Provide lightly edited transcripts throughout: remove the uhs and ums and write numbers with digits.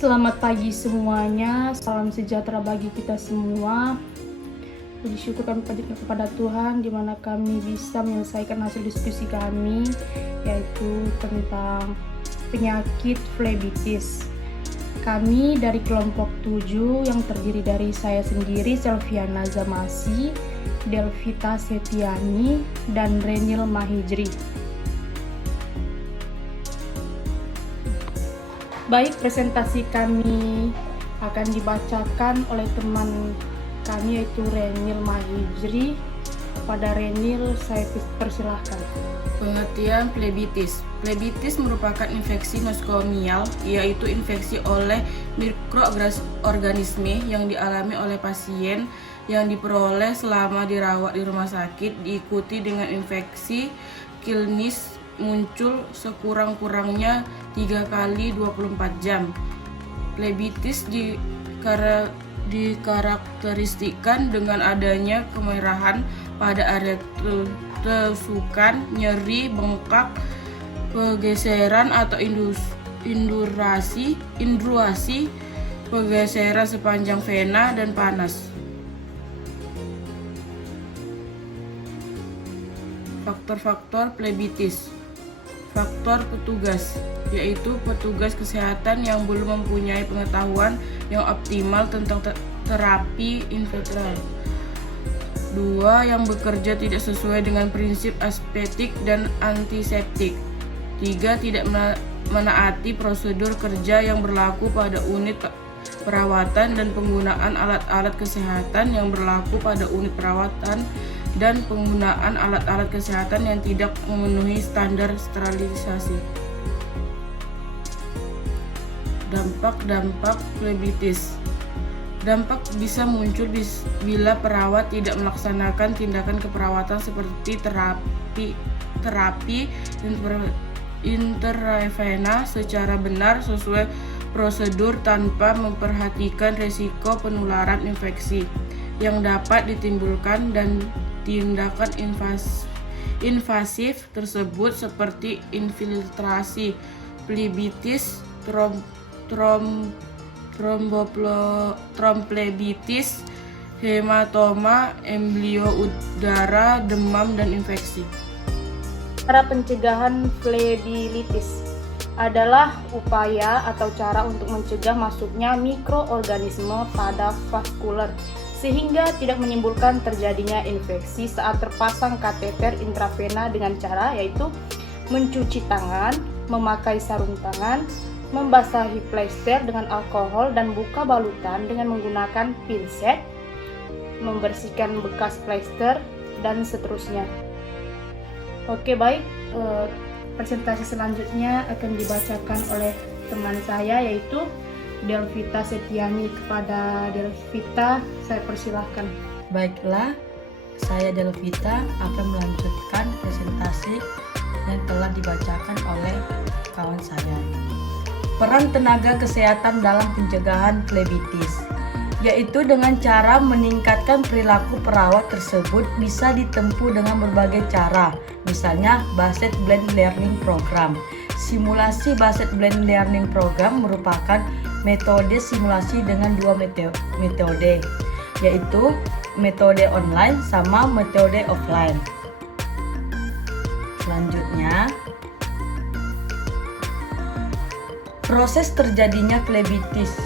Selamat pagi semuanya, salam sejahtera bagi kita semua. Puji syukur kami panjatkan kepada Tuhan di mana kami bisa menyelesaikan hasil diskusi kami, yaitu tentang penyakit flebitis. Kami dari kelompok 7 yang terdiri dari saya sendiri, Selviana Zamasi, Delvita Setiani, dan Renil Mahijri. Baik, presentasi kami akan dibacakan oleh teman kami yaitu Renil Mahijri. Pada Renil saya persilahkan. Pengertian flebitis. Flebitis merupakan infeksi nosokomial, yaitu infeksi oleh mikroorganisme yang dialami oleh pasien yang diperoleh selama dirawat di rumah sakit, diikuti dengan infeksi klinis muncul sekurang-kurangnya 3 kali 24 jam. Flebitis dikarakteristikkan dengan adanya kemerahan pada area tusukan, nyeri, bengkak, pergeseran atau indruasi, pergeseran sepanjang vena, dan panas. Faktor-faktor flebitis. Faktor petugas, yaitu petugas kesehatan yang belum mempunyai pengetahuan yang optimal tentang terapi infeksi. 2. Yang bekerja tidak sesuai dengan prinsip aseptik dan antiseptik. 3. Tidak menaati prosedur kerja yang berlaku pada unit perawatan dan penggunaan alat-alat kesehatan yang berlaku pada unit perawatan dan penggunaan alat-alat kesehatan yang tidak memenuhi standar sterilisasi. Dampak flebitis. Dampak bisa muncul bila perawat tidak melaksanakan tindakan keperawatan seperti terapi intravena secara benar sesuai prosedur tanpa memperhatikan risiko penularan infeksi yang dapat ditimbulkan, dan tindakan invasif tersebut seperti infiltrasi flebitis, tromboflebitis, hematoma, emblio udara, demam, dan infeksi. Cara pencegahan flebitis adalah upaya atau cara untuk mencegah masuknya mikroorganisme pada vaskuler sehingga tidak menimbulkan terjadinya infeksi saat terpasang kateter intravena dengan cara yaitu mencuci tangan, memakai sarung tangan, membasahi plester dengan alkohol dan buka balutan dengan menggunakan pinset, membersihkan bekas plester, dan seterusnya. Oke, baik, presentasi selanjutnya akan dibacakan oleh teman saya yaitu Delvita Setiani. Kepada Delvita saya persilahkan. Baiklah, saya Delvita akan melanjutkan presentasi yang telah dibacakan oleh kawan saya. Peran tenaga kesehatan dalam pencegahan flebitis, yaitu dengan cara meningkatkan perilaku perawat tersebut bisa ditempuh dengan berbagai cara, misalnya Basset Blend Learning Program. Simulasi Basset Blend Learning Program merupakan metode simulasi dengan dua metode, yaitu metode online sama metode offline. Selanjutnya, proses terjadinya flebitis.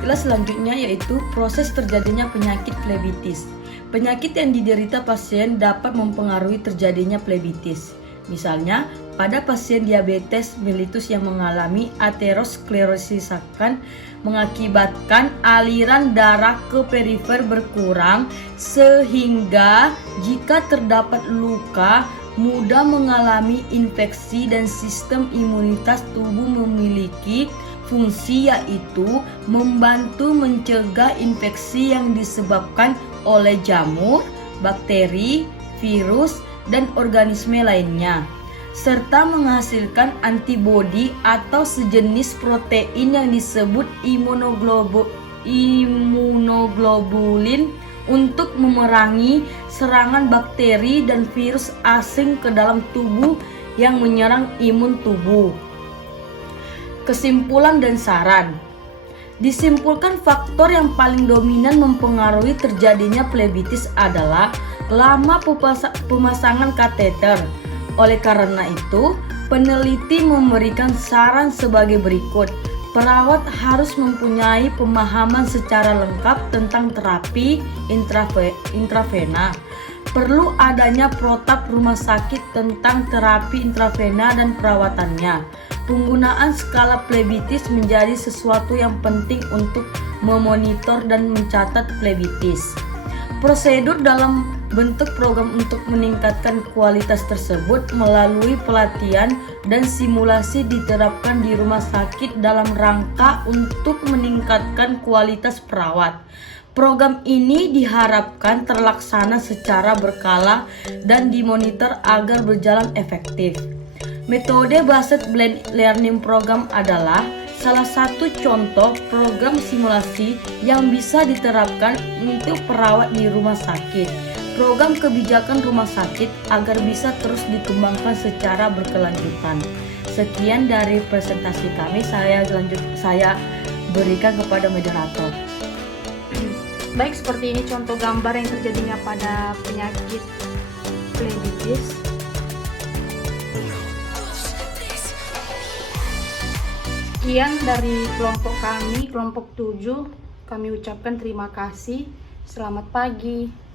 Selanjutnya yaitu proses terjadinya penyakit flebitis. Penyakit yang diderita pasien dapat mempengaruhi terjadinya flebitis. Misalnya, pada pasien diabetes mellitus yang mengalami aterosklerosis akan mengakibatkan aliran darah ke perifer berkurang sehingga jika terdapat luka mudah mengalami infeksi dan sistem imunitas tubuh memiliki fungsi yaitu membantu mencegah infeksi yang disebabkan oleh jamur, bakteri, virus, dan organisme lainnya, serta menghasilkan antibodi atau sejenis protein yang disebut imunoglobulin untuk memerangi serangan bakteri dan virus asing ke dalam tubuh yang menyerang imun tubuh. Kesimpulan dan saran. Disimpulkan faktor yang paling dominan mempengaruhi terjadinya plebitis adalah lama pemasangan kateter. Oleh karena itu, peneliti memberikan saran sebagai berikut. Perawat harus mempunyai pemahaman secara lengkap tentang terapi intravena. Perlu adanya protap rumah sakit tentang terapi intravena dan perawatannya. Penggunaan skala plebitis menjadi sesuatu yang penting untuk memonitor dan mencatat plebitis. Prosedur dalam bentuk program untuk meningkatkan kualitas tersebut melalui pelatihan dan simulasi diterapkan di rumah sakit dalam rangka untuk meningkatkan kualitas perawat. Program ini diharapkan terlaksana secara berkala dan dimonitor agar berjalan efektif. Metode Based Blend Learning Program adalah salah satu contoh program simulasi yang bisa diterapkan untuk perawat di rumah sakit. Program kebijakan rumah sakit agar bisa terus dikembangkan secara berkelanjutan. Sekian dari presentasi kami, saya berikan kepada moderator. Baik, seperti ini contoh gambar yang terjadinya pada penyakit plebitis. Sekian dari kelompok kami, kelompok 7. Kami ucapkan terima kasih. Selamat pagi.